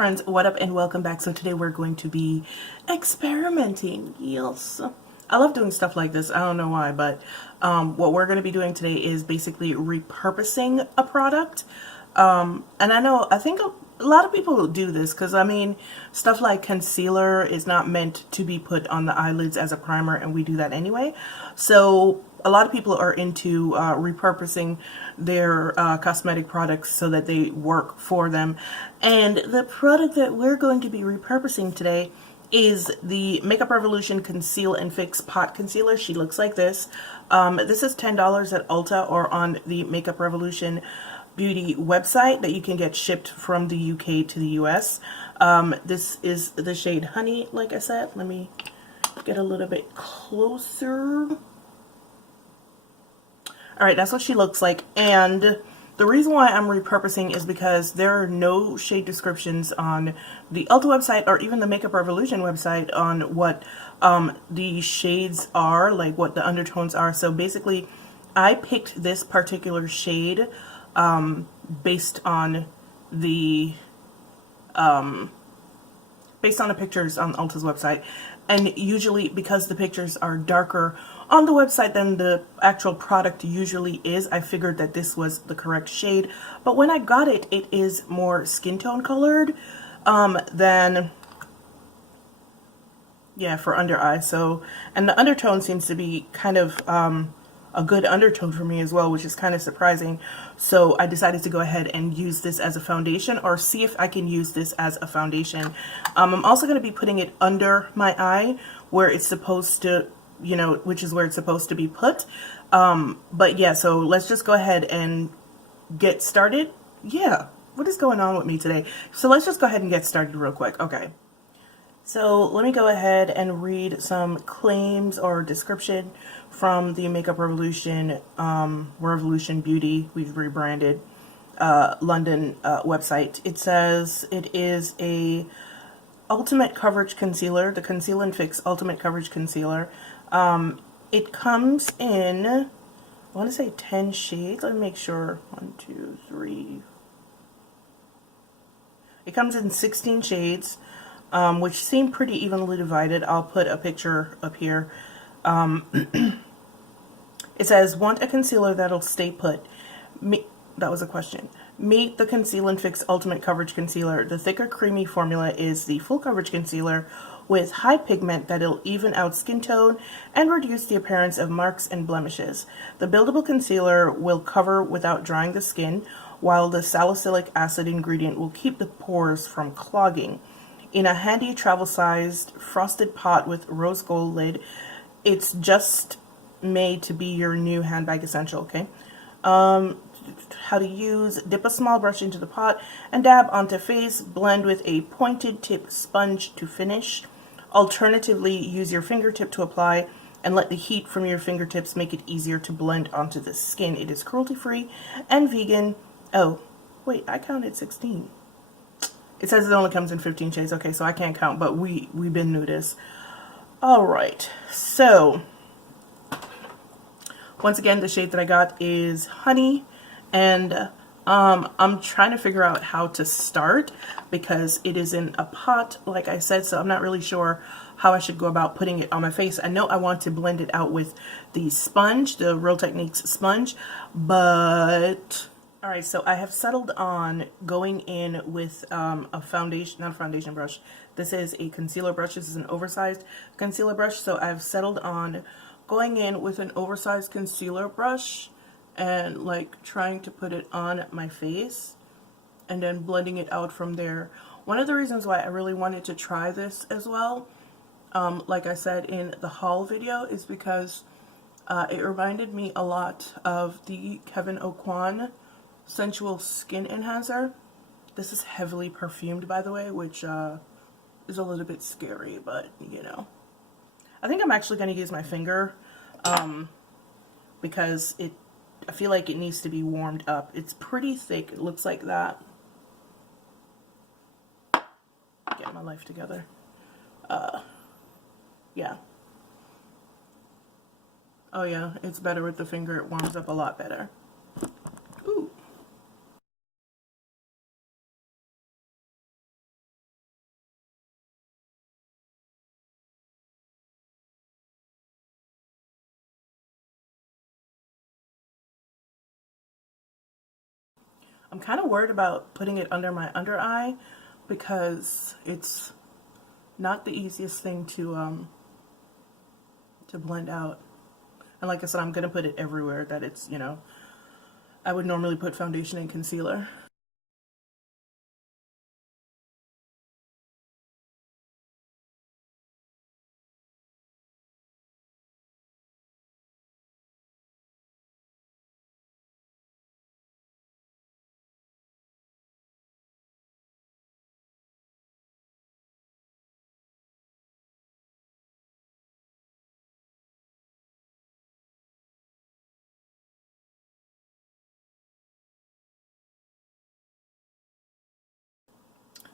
friends, what up and welcome back. So today we're going to be experimenting. Yes, I love doing stuff like this. I don't know why, but what we're going to be doing today is basically repurposing a product. And I think a lot of people do this because, I mean, stuff like concealer is not meant to be put on the eyelids as a primer, and we do that anyway. So a lot of people are into repurposing their cosmetic products so that they work for them. And the product that we're going to be repurposing today is the Makeup Revolution Conceal and Fix Pot Concealer. She looks like this. This is $10 at Ulta or on the Makeup Revolution Beauty website that you can get shipped from the UK to the US. This is the shade Honey, like I said. Let me get a little bit closer. Alright, that's what she looks like, and the reason why I'm repurposing is because there are no shade descriptions on the Ulta website or even the Makeup Revolution website on what the shades are, like what the undertones are. So basically, I picked this particular shade based on the pictures on Ulta's website, and usually because the pictures are darker on the website than the actual product usually is, I figured that this was the correct shade. But when I got it, it is more skin tone colored than, yeah, for under eye. So, and the undertone seems to be kind of a good undertone for me as well, which is kind of surprising. So I decided to go ahead and use this as a foundation, or see if I can use this as a foundation. I'm also going to be putting it under my eye where it's supposed to, you know, which is where it's supposed to be put. But yeah, so let's just go ahead and get started. Yeah, what is going on with me today? So let's just go ahead and get started real quick. Okay. So let me go ahead and read some claims or description from the Makeup Revolution, Revolution Beauty, we've rebranded, London website. It says it is a ultimate coverage concealer, the Conceal and Fix Ultimate Coverage Concealer. It comes in, I want to say 10 shades. Let me make sure. 1, 2, 3. It comes in 16 shades. Which seem pretty evenly divided. I'll put a picture up here. It says, want a concealer that'll stay put? That was a question. Meet the Conceal and Fix Ultimate Coverage Concealer. The thicker, creamy formula is the full coverage concealer with high pigment that'll even out skin tone and reduce the appearance of marks and blemishes. The buildable concealer will cover without drying the skin, while the salicylic acid ingredient will keep the pores from clogging. In a handy travel-sized frosted pot with rose gold lid, it's just made to be your new handbag essential, okay? How to use: dip a small brush into the pot and dab onto face, blend with a pointed tip sponge to finish. Alternatively, use your fingertip to apply and let the heat from your fingertips make it easier to blend onto the skin. It is cruelty-free and vegan. Oh, wait, I counted 16. It says it only comes in 15 shades. Okay, so I can't count, but we've been new this. Alright, so once again, the shade that I got is Honey, and I'm trying to figure out how to start because it is in a pot, like I said, so I'm not really sure how I should go about putting it on my face. I know I want to blend it out with the sponge, the Real Techniques sponge, but alright, so I have settled on going in with a foundation, not a foundation brush. This is a concealer brush. This is an oversized concealer brush. So I've settled on going in with an oversized concealer brush and like trying to put it on my face and then blending it out from there. One of the reasons why I really wanted to try this as well, like I said in the haul video, is because it reminded me a lot of the Kevyn Aucoin Sensual Skin Enhancer. This is heavily perfumed, by the way, which is a little bit scary, but you know. I think I'm actually going to use my finger because I feel like it needs to be warmed up. It's pretty thick. It looks like that. Get my life together. Yeah. Oh yeah, it's better with the finger. It warms up a lot better. I'm kind of worried about putting it under my under eye because it's not the easiest thing to blend out. And like I said, I'm going to put it everywhere that it's, you know, I would normally put foundation and concealer.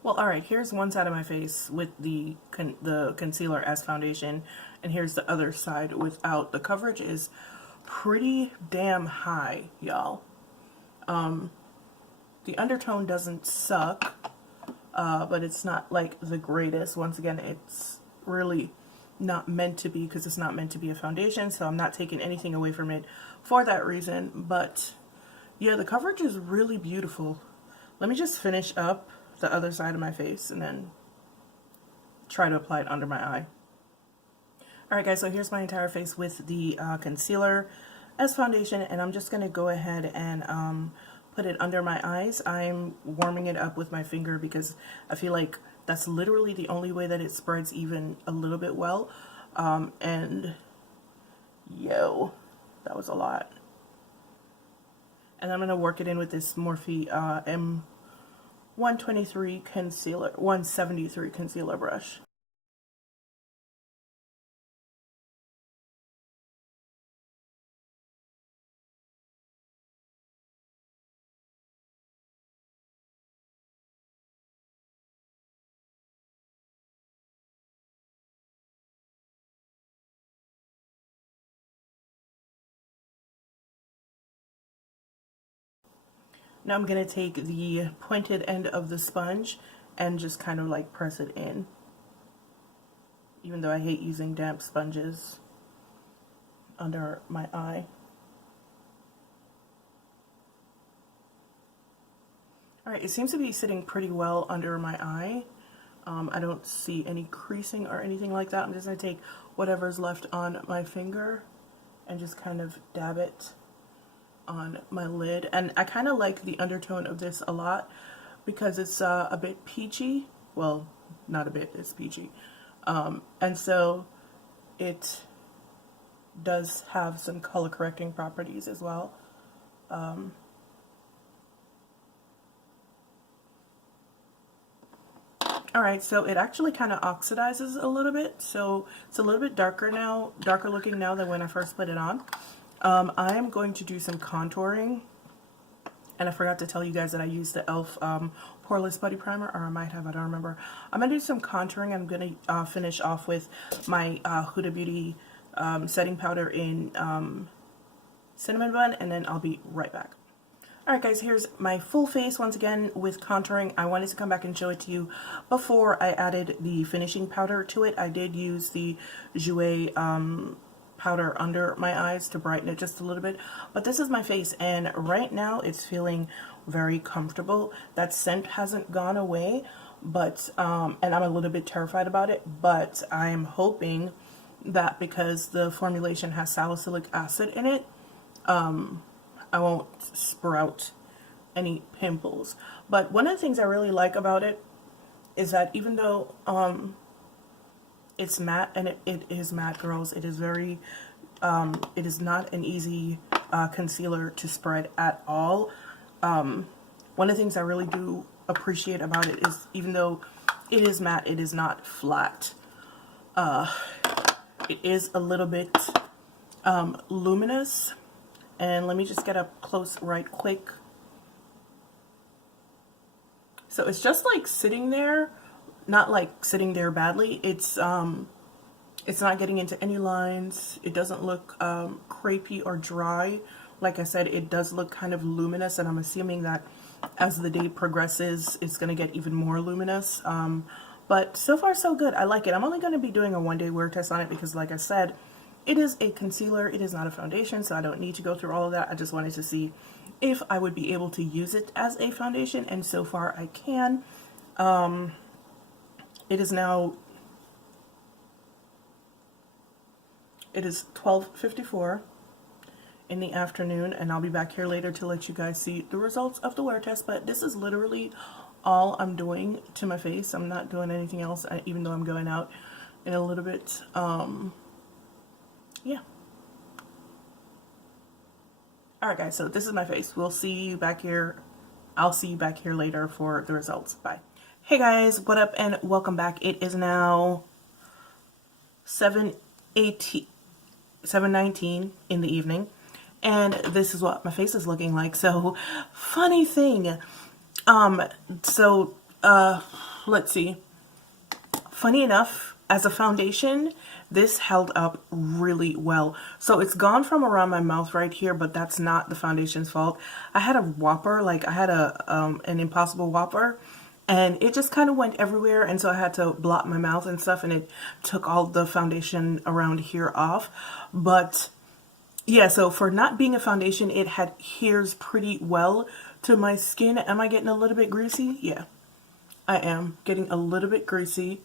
Well, all right, here's one side of my face with the concealer as foundation, and here's the other side without. The coverage is pretty damn high, y'all. The undertone doesn't suck, but it's not like the greatest. Once again, it's really not meant to be because it's not meant to be a foundation, so I'm not taking anything away from it for that reason. But yeah, the coverage is really beautiful. Let me just finish up the other side of my face and then try to apply it under my eye. Alright guys, so here's my entire face with the concealer as foundation, and I'm just going to go ahead and put it under my eyes. I'm warming it up with my finger because I feel like that's literally the only way that it spreads even a little bit well. And yo, that was a lot. And I'm going to work it in with this Morphe M123 concealer, 173 concealer brush. Now I'm going to take the pointed end of the sponge and just kind of like press it in. Even though I hate using damp sponges under my eye. Alright, it seems to be sitting pretty well under my eye. I don't see any creasing or anything like that. I'm just going to take whatever's left on my finger and just kind of dab it on my lid. And I kind of like the undertone of this a lot because it's a bit peachy. Well, not a bit, it's peachy. And so it does have some color correcting properties as well. Alright, so it actually kind of oxidizes a little bit, so it's a little bit darker now, darker looking now than when I first put it on. I'm going to do some contouring, and I forgot to tell you guys that I used the e.l.f. Poreless Putty Primer, or I might have, I don't remember. I'm going to do some contouring. I'm going to finish off with my Huda Beauty setting powder in Cinnamon Bun, and then I'll be right back. Alright guys, here's my full face once again with contouring. I wanted to come back and show it to you before I added the finishing powder to it. I did use the Jouer powder under my eyes to brighten it just a little bit. But this is my face, and right now it's feeling very comfortable. That scent hasn't gone away, but and I'm a little bit terrified about it, but I'm hoping that because the formulation has salicylic acid in it, I won't sprout any pimples. But one of the things I really like about it is that even though it's matte, and it is matte, girls, it is very it is not an easy concealer to spread at all. One of the things I really do appreciate about it is even though it is matte, it is not flat. It is a little bit luminous. And let me just get up close right quick. So it's just like sitting there, not like sitting there badly. It's not getting into any lines. It doesn't look crepey or dry. Like I said, it does look kind of luminous, and I'm assuming that as the day progresses, it's going to get even more luminous. But so far so good. I like it. I'm only going to be doing a one-day wear test on it because, like I said, it is a concealer. It is not a foundation, so I don't need to go through all of that. I just wanted to see if I would be able to use it as a foundation, and so far I can. It is now, it is 12:54 in the afternoon, and I'll be back here later to let you guys see the results of the wear test, but this is literally all I'm doing to my face. I'm not doing anything else, even though I'm going out in a little bit. Yeah. Alright guys, so this is my face. We'll see you back here. I'll see you back here later for the results. Bye. Hey guys, what up and welcome back. It is now 7:19 in the evening, and this is what my face is looking like. So, funny thing. Let's see. Funny enough, as a foundation, this held up really well. So it's gone from around my mouth right here, but that's not the foundation's fault. I had a whopper, like I had an impossible whopper, and it just kind of went everywhere, and so I had to blot my mouth and stuff, and it took all the foundation around here off. But yeah, so for not being a foundation, it adheres pretty well to my skin. Am I getting a little bit greasy? Yeah, I am getting a little bit greasy.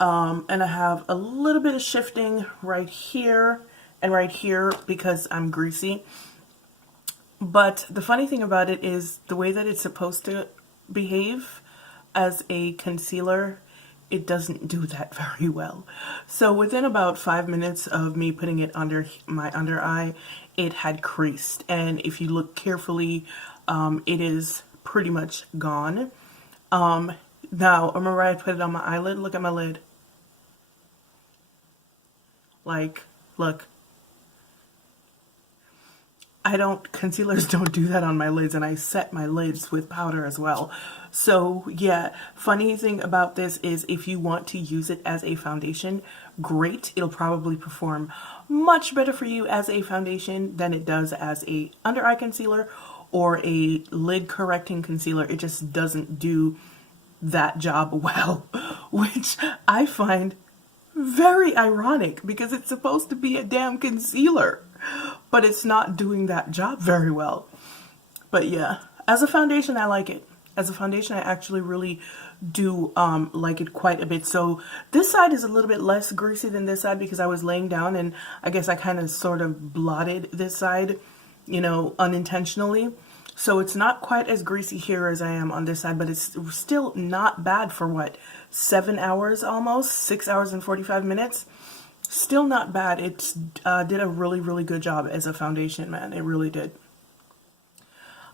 And I have a little bit of shifting right here and right here because I'm greasy. But the funny thing about it is the way that it's supposed to behave as a concealer, it doesn't do that very well. So within about 5 minutes of me putting it under my under eye, it had creased. And if you look carefully, it is pretty much gone. Now, remember I put it on my eyelid? Look at my lid. Like, look. Concealers don't do that on my lids, and I set my lids with powder as well. So, yeah, funny thing about this is if you want to use it as a foundation, great. It'll probably perform much better for you as a foundation than it does as a under eye concealer or a lid correcting concealer. It just doesn't do that job well, which I find very ironic because it's supposed to be a damn concealer, but it's not doing that job very well. But yeah, as a foundation, I like it. As a foundation, I actually really do like it quite a bit. So this side is a little bit less greasy than this side because I was laying down, and I guess I kind of sort of blotted this side, you know, unintentionally. So it's not quite as greasy here as I am on this side, but it's still not bad for what, 7 hours almost, 6 hours and 45 minutes. Still not bad. It did a really, really good job as a foundation, man. It really did.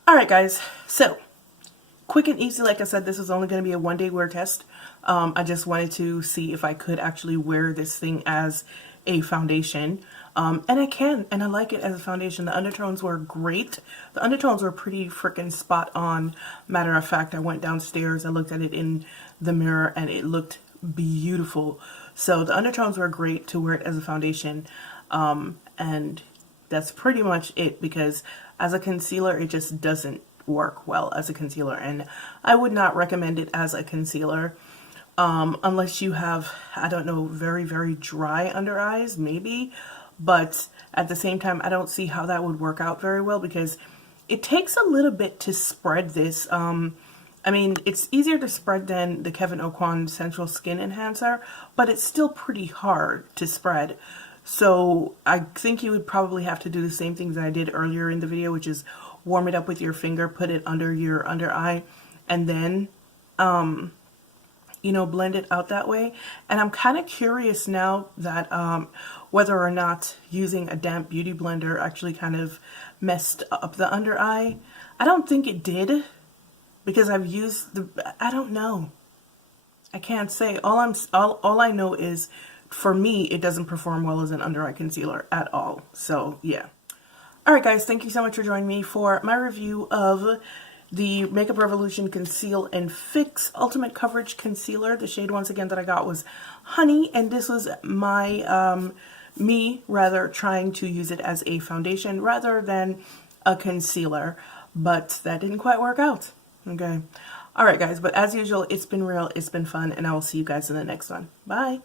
All right, guys. So quick and easy. Like I said, this is only going to be a one-day wear test. I just wanted to see if I could actually wear this thing as a foundation. And I can, and I like it as a foundation. The undertones were great. The undertones were pretty freaking spot on. Matter of fact, I went downstairs, I looked at it in the mirror, and it looked beautiful. So the undertones were great to wear it as a foundation. And that's pretty much it, because as a concealer, it just doesn't work well as a concealer. And I would not recommend it as a concealer. Unless you have, I don't know, very, very dry under eyes, maybe. But at the same time, I don't see how that would work out very well because it takes a little bit to spread this. I mean, it's easier to spread than the Kevyn Aucoin Central Skin Enhancer, but it's still pretty hard to spread. So I think you would probably have to do the same things that I did earlier in the video, which is warm it up with your finger, put it under your under eye, and then you know, blend it out that way. And I'm kind of curious now that whether or not using a damp beauty blender actually kind of messed up the under eye. I don't think it did because I've used I don't know. I can't say. All I know is for me, it doesn't perform well as an under eye concealer at all. So yeah. All right, guys, thank you so much for joining me for my review of the Makeup Revolution Conceal and Fix Ultimate Coverage Concealer. The shade, once again, that I got was Honey, and this was my, me trying to use it as a foundation rather than a concealer, but that didn't quite work out, okay? All right, guys, but as usual, it's been real, it's been fun, and I will see you guys in the next one. Bye!